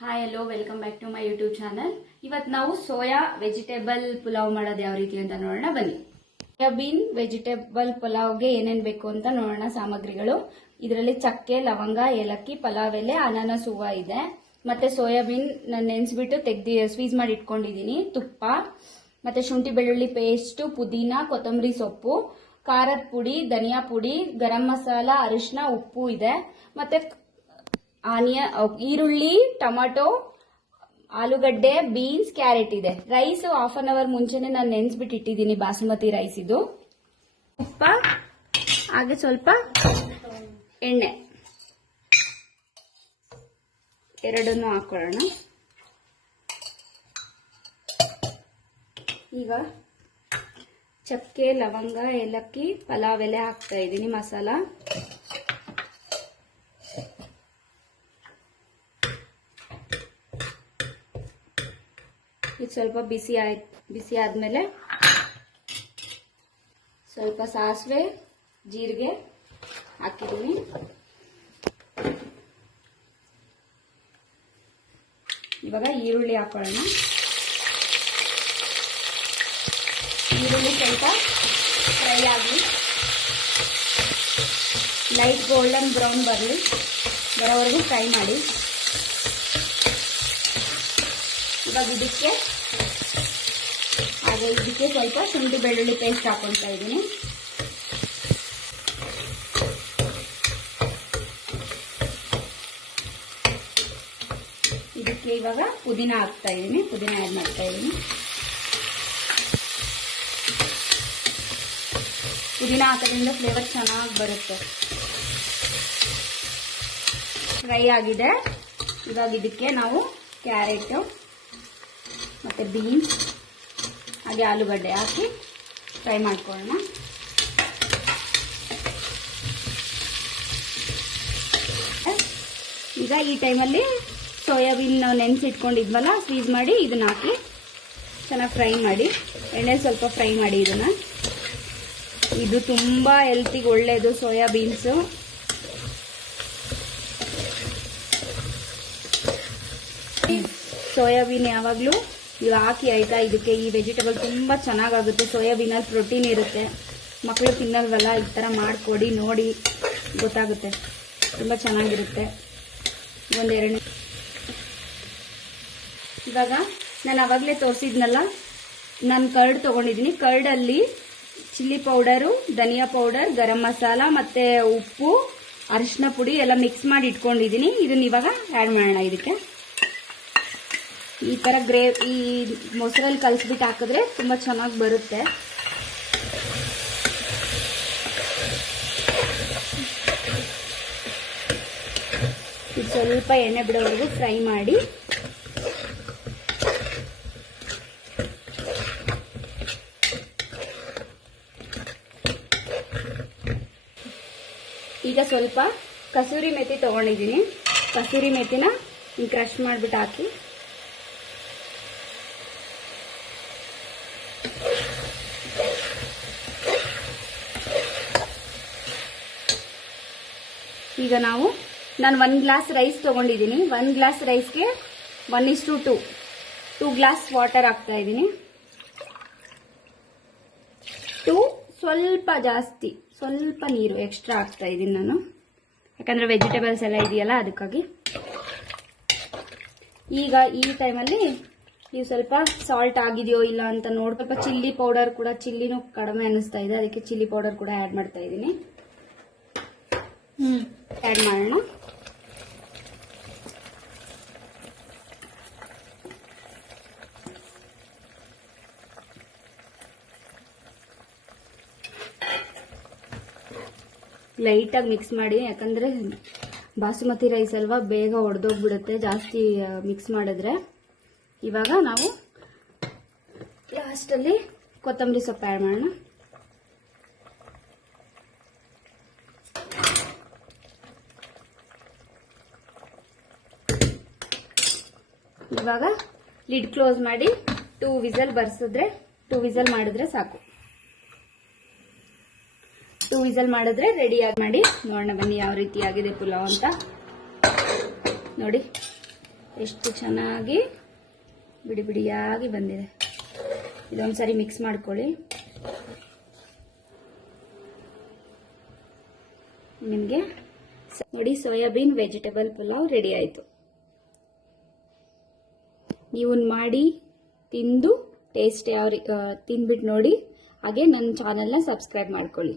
Hi hello welcome back to my YouTube channel. ಇವತ್ತು ನಾವು soya vegetable pulao ಮಾಡೋದು ಯಾವ ರೀತಿ ಅಂತ ನೋಡೋಣ ಬನ್ನಿ. ಸೋಯಾಬೀನ್ ವೆಜಿಟೇಬಲ್ ಪುಲಾವ್ಗೆ ಏನೇನ್ ಬೇಕು ಅಂತ ನೋಡೋಣ. ಸಾಮಗ್ರಿಗಳು: ಇದರಲ್ಲಿ ಚಕ್ಕೆ, ಲವಂಗ, ಏಲಕ್ಕಿ, ಪಲಾವ್ ಎಲೆ, ಅನಾನಸ್ ಹೂವ ಇದೆ. ಮತ್ತೆ ಸೋಯಾಬೀನ್ ನಾನು ನೆನೆಸ್ಬಿಟ್ಟು ತೆಗ್ದು ಸ್ವೀಸ್ ಮಾಡಿ ಇಟ್ಕೊಂಡಿದೀನಿ. ತುಪ್ಪ, ಮತ್ತೆ ಶುಂಠಿ ಬೆಳ್ಳುಳ್ಳಿ ಪೇಸ್ಟ್, ಪುದೀನ, ಕೊತ್ತಂಬರಿ ಸೊಪ್ಪು, ಖಾರದ ಪುಡಿ, ಧನಿಯಾ ಪುಡಿ, ಗರಂ ಮಸಾಲ, ಅರಿಶಿನ, ಉಪ್ಪು ಇದೆ. ಮತ್ತೆ ಈರುಳ್ಳಿ, ಟೊಮಾಟೊ, ಆಲೂಗಡ್ಡೆ, ಬೀನ್ಸ್, ಕ್ಯಾರೆಟ್ ಇದೆ. ರೈಸ್ ಹಾಫ್ ಅನ್ ಅವರ್ ಮುಂಚೆನೆ ನಾನು ನೆನೆಸ್ಬಿಟ್ಟು ಇಟ್ಟಿದ್ದೀನಿ, ಬಾಸುಮತಿ ರೈಸ್ ಇದು. ಉಪ್ಪ, ಹಾಗೆ ಸ್ವಲ್ಪ ಎಣ್ಣೆ ಎರಡನ್ನೂ ಹಾಕೊಳ್ಳೋಣ. ಈಗ ಚಕ್ಕೆ, ಲವಂಗ, ಏಲಕ್ಕಿ, ಪಲಾವ್ ಎಲೆ ಹಾಕ್ತಾ ಇದ್ದೀನಿ. ಮಸಾಲ ಇದು ಸ್ವಲ್ಪ ಬಿಸಿ ಆದ್ಮೇಲೆ ಸ್ವಲ್ಪ ಸಾಸಿವೆ, ಜೀರಿಗೆ ಹಾಕಿದ್ದೀನಿ. ಇವಾಗ ಈರುಳ್ಳಿ ಹಾಕೊಳ್ಳೋಣ. ಈರುಳ್ಳಿ ಸ್ವಲ್ಪ ಫ್ರೈ ಆಗಲಿ, ಲೈಟ್ ಗೋಲ್ಡನ್ ಬ್ರೌನ್ ಬರೋವರೆಗೂ ಫ್ರೈ ಮಾಡಿ. ಇವಾಗ ಇದಕ್ಕೆ ಸ್ವಲ್ಪ ಶುಂಠಿ ಬೆಳ್ಳುಳ್ಳಿ ಪೇಸ್ಟ್ ಹಾಕೊಳ್ತಾ ಇದ್ದೀನಿ. ಇದಕ್ಕೆ ಇವಾಗ ಪುದೀನ ಹಾಕ್ತಾ ಇದ್ದೀನಿ. ಪುದೀನ ಆಡ್ ಮಾಡ್ತಾ ಇದ್ದೀನಿ. ಪುದೀನ ಹಾಕೋದ್ರಿಂದ ಫ್ಲೇವರ್ ಚೆನ್ನಾಗಿ ಬರುತ್ತೆ. ಫ್ರೈ ಆಗಿದೆ. ಇವಾಗ ಇದಕ್ಕೆ ನಾವು ಕ್ಯಾರೆಟ್ ಮತ್ತೆ ಬೀನ್ಸ್ ಹಾಗೆ ಆಲೂಗಡ್ಡೆ ಹಾಕಿ ಫ್ರೈ ಮಾಡ್ಕೊಳ್ಳೋಣ. ಈಗ ಈ ಟೈಮಲ್ಲಿ ಸೋಯಾಬೀನ್ ನಾವು ನೆನೆಸಿಟ್ಕೊಂಡಿದ್ವಲ್ಲ, ಸ್ವೀಸ್ ಮಾಡಿ ಇದನ್ನ ಹಾಕಿ ಚೆನ್ನಾಗಿ ಫ್ರೈ ಮಾಡಿ. ಎಣ್ಣೆ ಸ್ವಲ್ಪ ಫ್ರೈ ಮಾಡಿ. ಇದು ತುಂಬಾ ಹೆಲ್ತಿಗೆ ಒಳ್ಳೆಯದು ಸೋಯಾಬೀನ್ಸು. ಸೋಯಾಬೀನ್ ಯಾವಾಗಲೂ ನೀವು ಹಾಕಿ ಆಯ್ತಾ. ಇದಕ್ಕೆ ಈ ವೆಜಿಟೇಬಲ್ ತುಂಬಾ ಚೆನ್ನಾಗಾಗುತ್ತೆ. ಸೋಯಾಬೀನಲ್ಲಿ ಪ್ರೋಟೀನ್ ಇರುತ್ತೆ. ಮಕ್ಕಳು ತಿನ್ನಲ್ವಲ್ಲ, ಈ ತರ ಮಾಡಿಕೊಡಿ, ನೋಡಿ ಗೊತ್ತಾಗುತ್ತೆ. ತುಂಬಾ ಚೆನ್ನಾಗಿರುತ್ತೆ. ಒಂದೆರಡು ಇವಾಗ ನಾನು ಅವಾಗಲೇ ತೋರಿಸಿದ್ನಲ್ಲ, ನಾನು ಕರ್ಡ್ ತಗೊಂಡಿದ್ದೀನಿ. ಕರ್ಡಲ್ಲಿ ಚಿಲ್ಲಿ ಪೌಡರು, ಧನಿಯಾ ಪೌಡರ್, ಗರಂ ಮಸಾಲ ಮತ್ತೆ ಉಪ್ಪು, ಅರಿಶಿನ ಪುಡಿ ಎಲ್ಲ ಮಿಕ್ಸ್ ಮಾಡಿ ಇಟ್ಕೊಂಡಿದ್ದೀನಿ. ಇದನ್ನ ಇವಾಗ ಆ್ಯಡ್ ಮಾಡೋಣ. ಇದಕ್ಕೆ ಈ ತರ ಈ ಮೊಸರಲ್ಲಿ ಕಲಸ್ಬಿಟ್ಟು ಹಾಕಿದ್ರೆ ತುಂಬಾ ಚೆನ್ನಾಗಿ ಬರುತ್ತೆ. ಇದು ಸ್ವಲ್ಪ ಎಣ್ಣೆ ಬಿಡೋವರೆಗೂ ಫ್ರೈ ಮಾಡಿ. ಈಗ ಸ್ವಲ್ಪ ಕಸೂರಿ ಮೆಥಿ ತಗೊಂಡಿದ್ದೀನಿ. ಕಸೂರಿ ಮೆಥಿನ ಕ್ರಶ್ ಮಾಡಿಬಿಟ್ಟು ಹಾಕಿ. ಈಗ ನಾನು 1 ಗ್ಲಾಸ್ ರೈಸ್ ತಗೊಂಡಿದ್ದೀನಿ. 1 ಗ್ಲಾಸ್ ರೈಸ್ಗೆ 1:2 2 ಗ್ಲಾಸ್ ವಾಟರ್ ಹಾಕ್ತಾ ಇದ್ದೀನಿ. ಸ್ವಲ್ಪ ಜಾಸ್ತಿ, ಸ್ವಲ್ಪ ನೀರು ಎಕ್ಸ್ಟ್ರಾ ಹಾಕ್ತಾ ಇದ್ದೀನಿ ನಾನು, ಯಾಕಂದ್ರೆ ವೆಜಿಟೇಬಲ್ಸ್ ಎಲ್ಲ ಇದೆಯಲ್ಲ ಅದಕ್ಕಾಗಿ. ಈಗ ಈ ಟೈಮಲ್ಲಿ ನೀವು ಸ್ವಲ್ಪ ಸಾಲ್ಟ್ ಆಗಿದೆಯೋ ಇಲ್ಲ ಅಂತ ನೋಡಿ, ಸ್ವಲ್ಪ ಚಿಲ್ಲಿ ಪೌಡರ್ ಕೂಡ, ಚಿಲ್ಲಿನೂ ಕಡಿಮೆ ಅನಿಸ್ತಾ ಇದೆ, ಅದಕ್ಕೆ ಚಿಲ್ಲಿ ಪೌಡರ್ ಕೂಡ ಆ್ಯಡ್ ಮಾಡ್ತಾ ಇದ್ದೀನಿ. ಆ್ಯಡ್ ಮಾಡೋಣ. ಲೈಟಾಗಿ ಮಿಕ್ಸ್ ಮಾಡಿ, ಯಾಕಂದ್ರೆ ಬಾಸುಮತಿ ರೈಸ್ ಅಲ್ವಾ, ಬೇಗ ಒಡೆದೋಗ್ಬಿಡುತ್ತೆ ಜಾಸ್ತಿ ಮಿಕ್ಸ್ ಮಾಡಿದ್ರೆ. ಇವಾಗ ನಾವು ಲಾಸ್ಟಲ್ಲಿ ಕೊತ್ತಂಬರಿ ಸೊಪ್ಪು ಆ್ಯಡ್ ಮಾಡೋಣ. ಇವಾಗ ಲಿಡ್ ಕ್ಲೋಸ್ ಮಾಡಿ 2 ವಿಸಲ್ ಬರ್ಸಿದ್ರೆ, 2 ವಿಸಲ್ ಮಾಡಿದ್ರೆ ಸಾಕು. 2 ವಿಸಲ್ ಮಾಡಿದ್ರೆ ರೆಡಿ ಮಾಡಿ ನೋಡೋಣ ಬನ್ನಿ ಯಾವ ರೀತಿ ಆಗಿದೆ ಪುಲಾವ್ ಅಂತ. ನೋಡಿ ಎಷ್ಟು ಚೆನ್ನಾಗಿ ಬಿಡಿ ಬಿಡಿಯಾಗಿ ಬಂದಿದೆ. ಇದೊಂದ್ಸರಿ ಮಿಕ್ಸ್ ಮಾಡ್ಕೊಳ್ಳಿ. ನಿಮಗೆ ನೋಡಿ ಸೋಯಾಬೀನ್ ವೆಜಿಟೇಬಲ್ ಪುಲಾವ್ ರೆಡಿ ಆಯಿತು. ನೀವು ಮಾಡಿ ತಿಂದು ಟೇಸ್ಟ್ ತಿಂದ್ಬಿಟ್ಟು ನೋಡಿ. ಹಾಗೆ ನನ್ನ ಚಾನಲ್ನ ಸಬ್ಸ್ಕ್ರೈಬ್ ಮಾಡ್ಕೊಳ್ಳಿ.